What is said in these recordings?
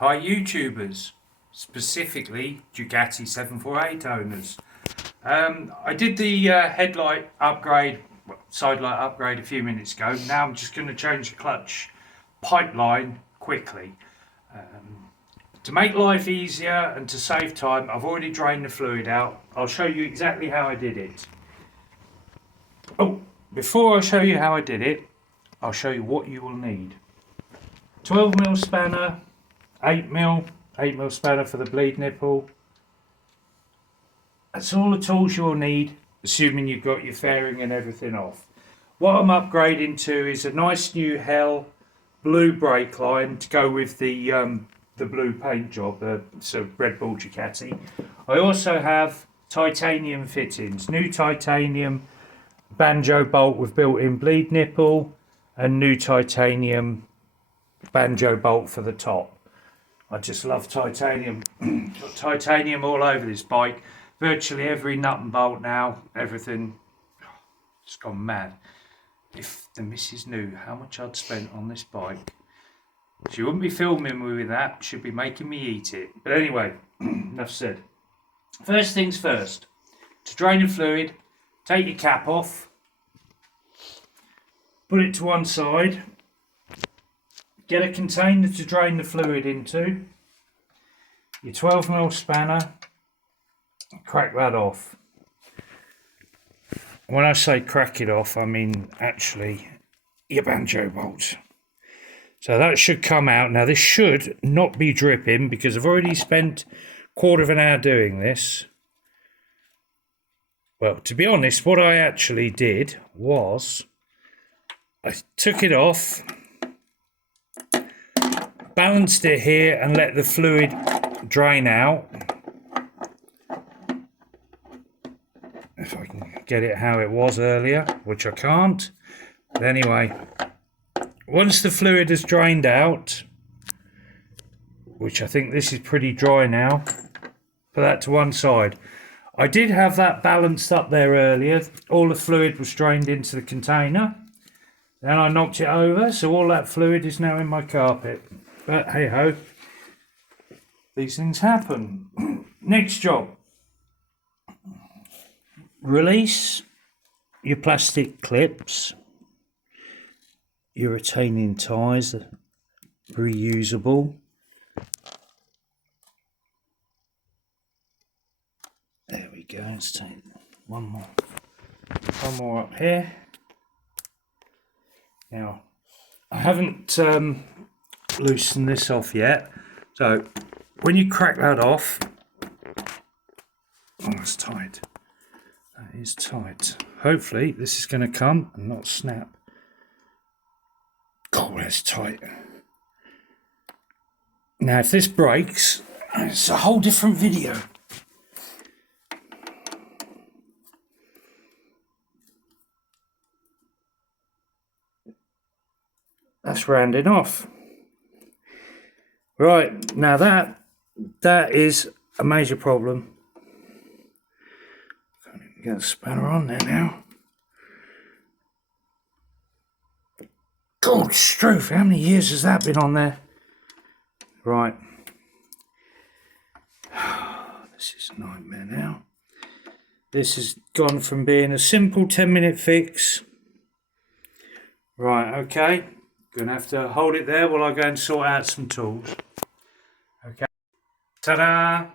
Hi YouTubers, specifically Ducati 748 owners. I did the headlight upgrade, side light upgrade a few minutes ago. Now I'm just going to change the clutch pipeline quickly. To make life easier and to save time, I've already drained the fluid out. I'll show you exactly how I did it. Oh, before I show you how I did it, I'll show you what you will need. 12mm spanner, 8mm spanner for the bleed nipple. That's all the tools you'll need, assuming you've got your fairing and everything off. What I'm upgrading to is a nice new Hell blue brake line to go with the blue paint job, so Red Bull Ducati. I also have titanium fittings, new titanium banjo bolt with built-in bleed nipple and new titanium banjo bolt for the top. I just love titanium. Got titanium all over this bike. Virtually every nut and bolt now, everything. It's gone mad. If the missus knew how much I'd spent on this bike, she wouldn't be filming me with that. She'd be making me eat it. But anyway, enough said. First things first. To drain the fluid, take your cap off. Put it to one side. Get a container to drain the fluid into. Your 12mm spanner. Crack that off. When I say crack it off, I mean actually your banjo bolts. So that should come out. Now this should not be dripping because I've already spent a quarter of an hour doing this. Well, to be honest, what I actually did was I took it off, balanced it here and let the fluid drain out. If I can get it how it was earlier, which I can't. But anyway, once the fluid has drained out, which I think this is pretty dry now, put that to one side. I did have that balanced up there earlier. All the fluid was drained into the container. Then I knocked it over, so all that fluid is now in my carpet. But hey ho, these things happen. Next job. Release your plastic clips, your retaining ties, reusable. There we go. Let's take one more up here. Now, I haven't loosened this off yet. So, when you crack that off, oh, it's tight. That is tight. Hopefully, this is going to come and not snap. God, that's tight. Now, if this breaks, it's a whole different video. That's rounding off. Right, now that is a major problem. Can't even get the spanner on there now. God, Struth, how many years has that been on there? Right. This is a nightmare now. This has gone from being a simple 10-minute fix. Right, okay. Gonna have to hold it there while I go and sort out some tools. Okay. Ta-da!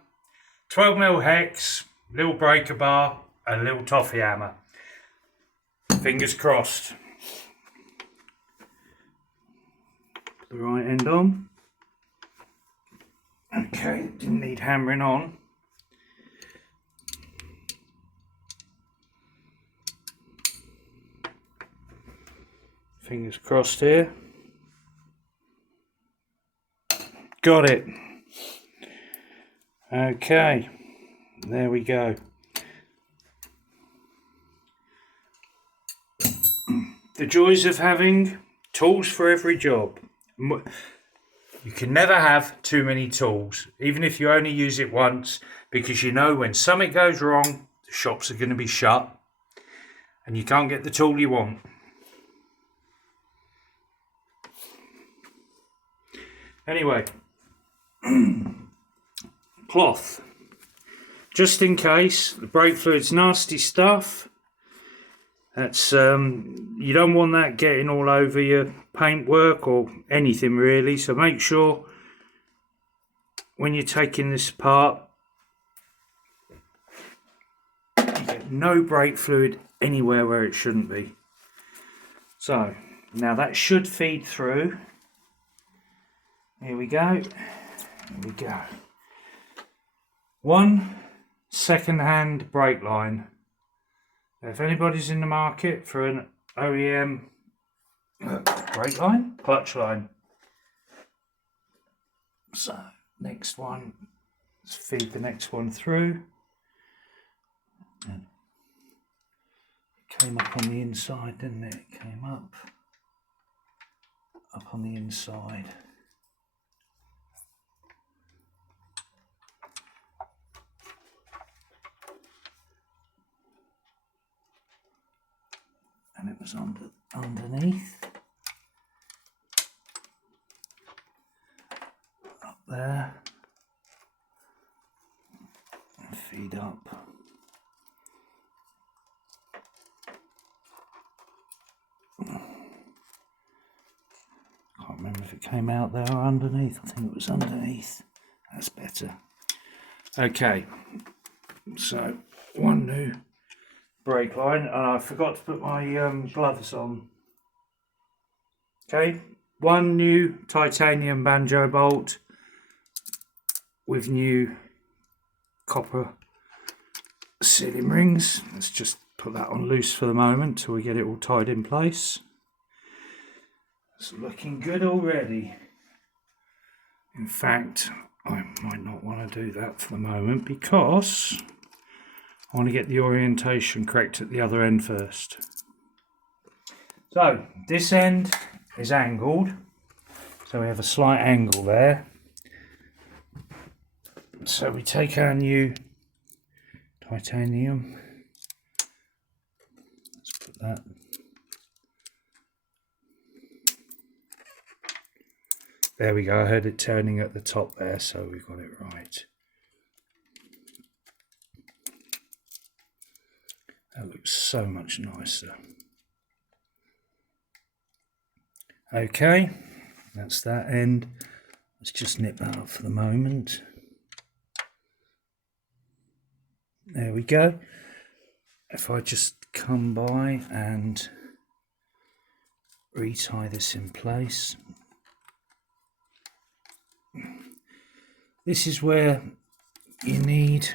12mm hex, little breaker bar, and a little toffee hammer. Fingers crossed. Put the right end on. Okay, didn't need hammering on. Fingers crossed here. Got it. Okay, there we go. The joys of having tools for every job. You can never have too many tools, even if you only use it once, because you know when something goes wrong, the shops are going to be shut and you can't get the tool you want. Anyway, cloth, just in case. The brake fluid's nasty stuff. That's you don't want that getting all over your paintwork or anything really, so make sure when you're taking this apart you get no brake fluid anywhere where it shouldn't be. So now that should feed through. Here we go. Here we go. One second-hand brake line. If anybody's in the market for an OEM brake line, clutch line. So next one, let's feed the next one through. And it came up on the inside, didn't it? It came up on the inside. And it was underneath, up there, and feed up. Can't remember if it came out there or underneath. I think it was underneath. That's better. Okay, so one new brake line, and I forgot to put my gloves on. Okay, one new titanium banjo bolt with new copper sealing rings. Let's just put that on loose for the moment till we get it all tied in place. It's looking good already. In fact, I might not want to do that for the moment because I want to get the orientation correct at the other end first. So this end is angled, so we have a slight angle there. So we take our new titanium, let's put that, there we go. I heard it turning at the top there, so we got it right. That looks so much nicer. Okay, that's that end. Let's just nip that up for the moment. There we go. If I just come by and retie this in place. This is where you need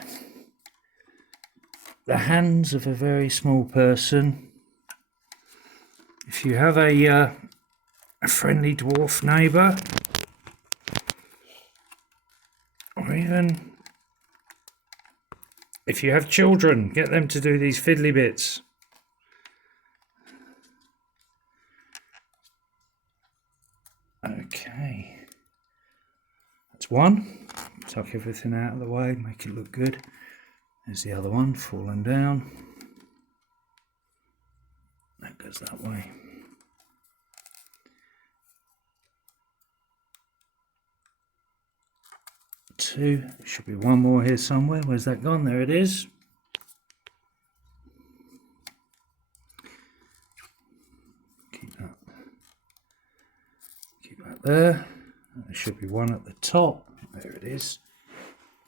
the hands of a very small person. If you have a friendly dwarf neighbour, or even if you have children, get them to do these fiddly bits. Okay, that's one. Tuck everything out of the way, make it look good. There's the other one falling down. That goes that way. Two, should be one more here somewhere. Where's that gone? There it is. Keep that there. There should be one at the top. There it is.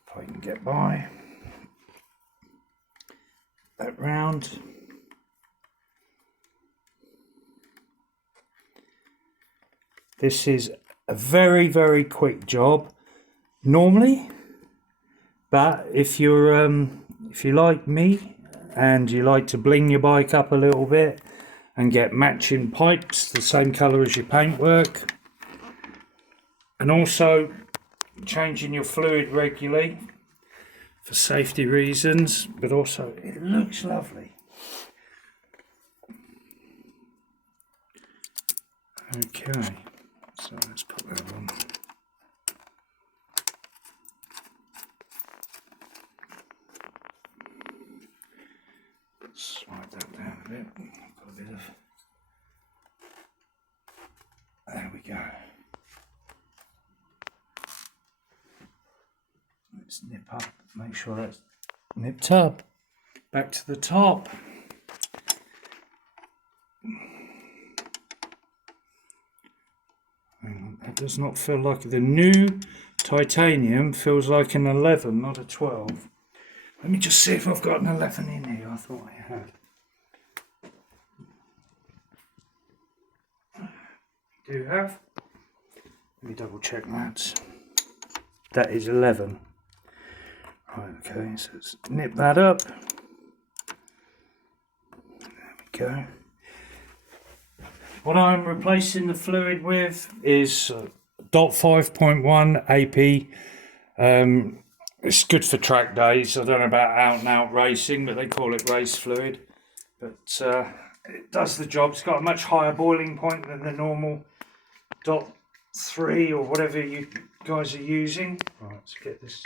If I can get by. That round. This is a very, very quick job normally, but if you like me and you like to bling your bike up a little bit and get matching pipes the same colour as your paintwork, and also changing your fluid regularly for safety reasons, but also it looks lovely. Okay, so let's put that on. Slide that down a bit. Got a bit of. There we go. Let's nip up, make sure that's nipped up. Back to the top. That does not feel like the new titanium feels like an 11, not a 12. Let me just see if I've got an 11 in here. I thought I had. Do have. Let me double check that. That is 11. Right, okay, so let's nip that up. There we go. What I'm replacing the fluid with is DOT 5.1 AP. It's good for track days. I don't know about out and out racing, but they call it race fluid. But it does the job. It's got a much higher boiling point than the normal DOT 3 or whatever you guys are using. Right, let's get this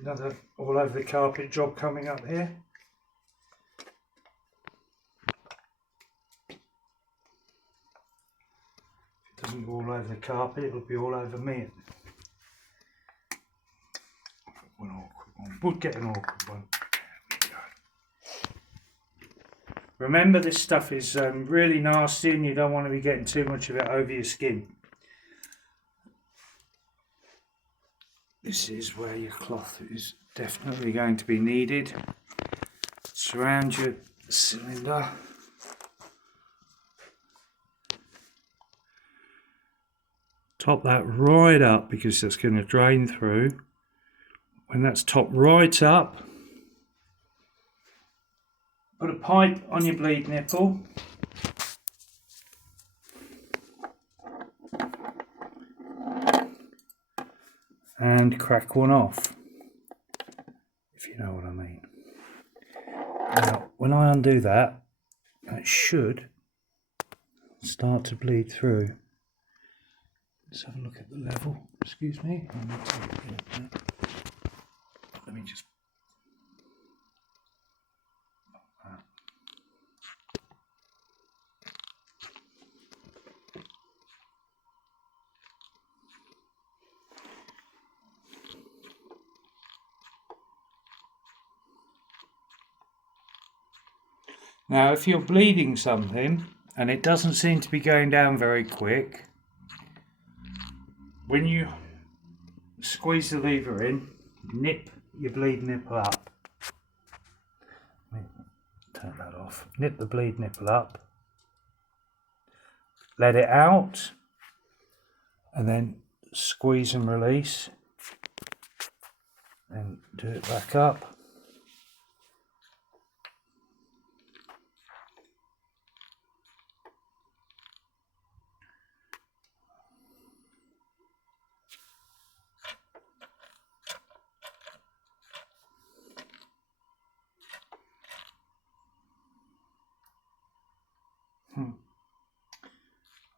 another all over the carpet job coming up here. Doesn't go all over the carpet, it'll be all over me. One awkward one. Would get an awkward one. There we go. Remember, this stuff is really nasty and you don't want to be getting too much of it over your skin. This is where your cloth is definitely going to be needed. Surround your cylinder. Top that right up because that's going to drain through. When that's topped right up, put a pipe on your bleed nipple. And crack one off, if you know what I mean. Now, when I undo that, it should start to bleed through. Let's have a look at the level. Excuse me. Let me just. Now, if you're bleeding something and it doesn't seem to be going down very quick, when you squeeze the lever in, nip your bleed nipple up. Let me turn that off. Nip the bleed nipple up. Let it out. And then squeeze and release. And do it back up.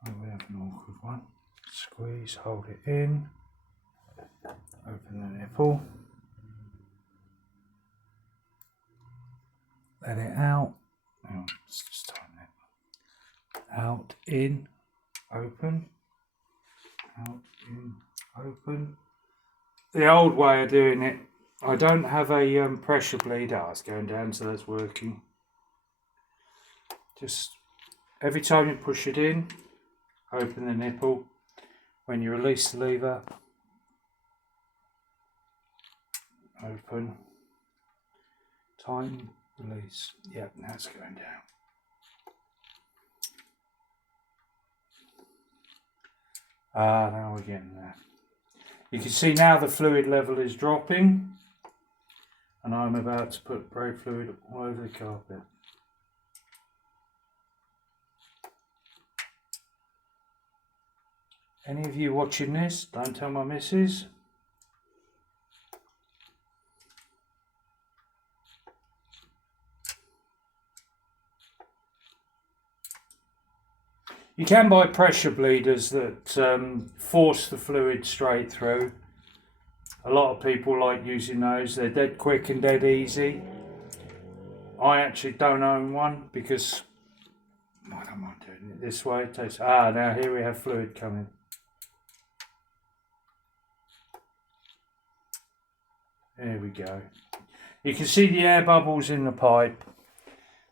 We have an awkward one. Squeeze, hold it in, open the nipple, let it out. Now, let's just tighten it. Out, in, open, out, in, open. The old way of doing it, I don't have a pressure bleed. Oh, it's going down, so that's working. Just every time you push it in, open the nipple. When you release the lever, open, tighten, release. Yep, now it's going down. Now we're getting there. You can see now the fluid level is dropping, and I'm about to put brake fluid all over the carpet. Any of you watching this, don't tell my missus. You can buy pressure bleeders that force the fluid straight through. A lot of people like using those. They're dead quick and dead easy. I actually don't own one because I don't mind doing it this way. It takes, now here we have fluid coming. There we go. You can see the air bubbles in the pipe.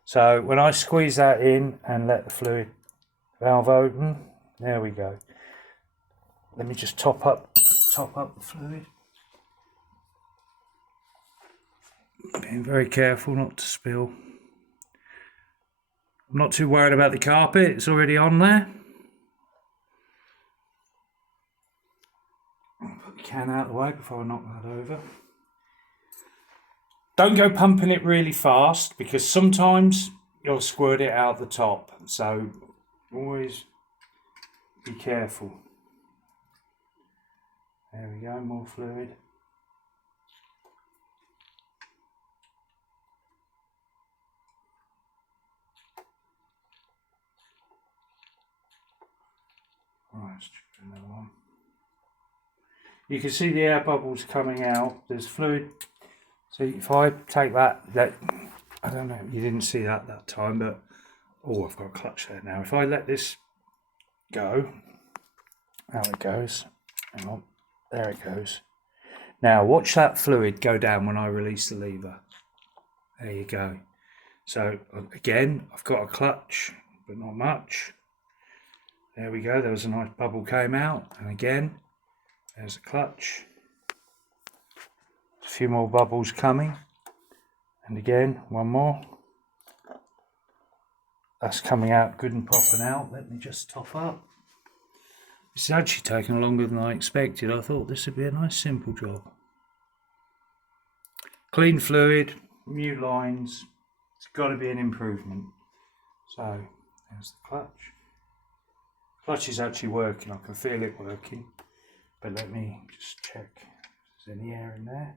So when I squeeze that in and let the fluid valve open, there we go. Let me just top up the fluid. Being very careful not to spill. I'm not too worried about the carpet, it's already on there. I'll put the can out of the way before I knock that over. Don't go pumping it really fast because sometimes you'll squirt it out the top. So always be careful. There we go, more fluid. Right, let's try another one. You can see the air bubbles coming out. There's fluid. So if I take that I don't know, you didn't see that time, but oh, I've got a clutch there now. If I let this go, out it goes. Hang on, there it goes. Now watch that fluid go down when I release the lever. There you go. So again, I've got a clutch, but not much. There we go, there was a nice bubble came out, and again, there's a clutch. A few more bubbles coming, and again, one more. That's coming out good and popping out. Let me just top up. This is actually taking longer than I expected. I thought this would be a nice simple job. Clean fluid, new lines. It's got to be an improvement. So, there's the clutch. Clutch is actually working, I can feel it working, but let me just check if there's any air in there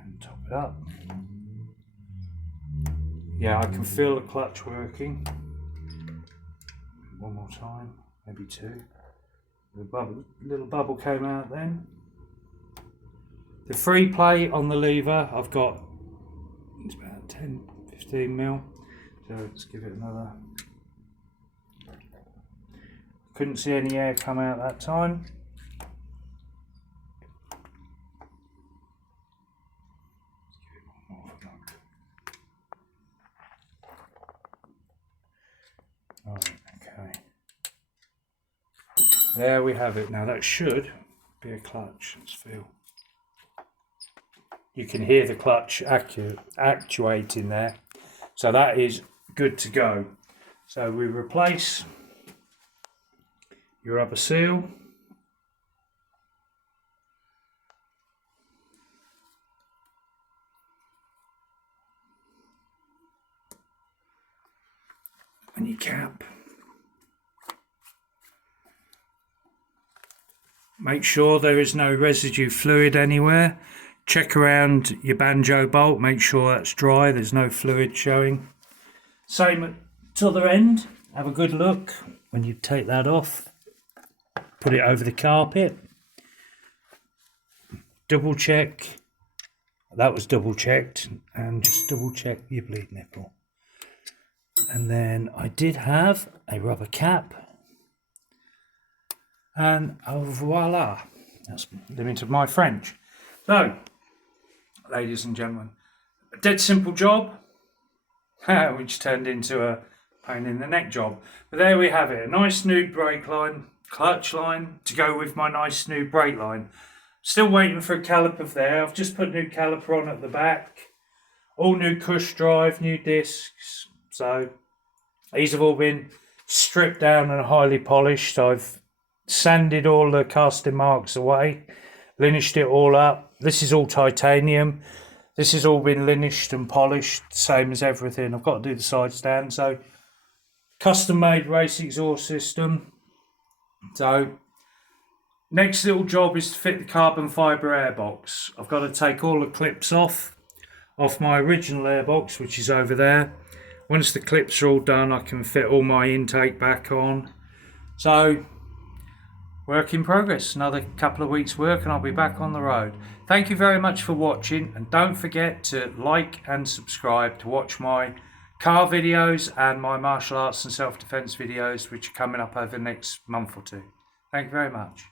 and top it up. Yeah, I can feel the clutch working. One more time, maybe two. The little bubble came out then. The free play on the lever, I've got, it's about 10-15 mil, so let's give it another. Couldn't see any air come out that time. Right, okay. There we have it. Now that should be a clutch. Let's feel. You can hear the clutch actuating there. So that is good to go. So we replace your rubber seal. And your cap. Make sure there is no residue fluid anywhere. Check around your banjo bolt, make sure that's dry, there's no fluid showing. Same at the other end, have a good look when you take that off. Put it over the carpet. Double check. That was double checked, and just double check your bleed nipple. And then I did have a rubber cap. And voila, that's the limit of my French. So, ladies and gentlemen, a dead simple job, which turned into a pain in the neck job. But there we have it, a nice new brake line, clutch line to go with my nice new brake line. Still waiting for a caliper there. I've just put a new caliper on at the back, all new cush drive, new discs. So these have all been stripped down and highly polished. I've sanded all the casting marks away, linished it all up. This is all titanium. This has all been linished and polished, same as everything. I've got to do the side stand. So custom made race exhaust system. So next little job is to fit the carbon fibre airbox. I've got to take all the clips off my original airbox, which is over there. Once the clips are all done, I can fit all my intake back on. So work in progress, another couple of weeks work and I'll be back on the road. Thank you very much for watching, and don't forget to like and subscribe to watch my car videos and my martial arts and self-defense videos, which are coming up over the next month or two. Thank you very much.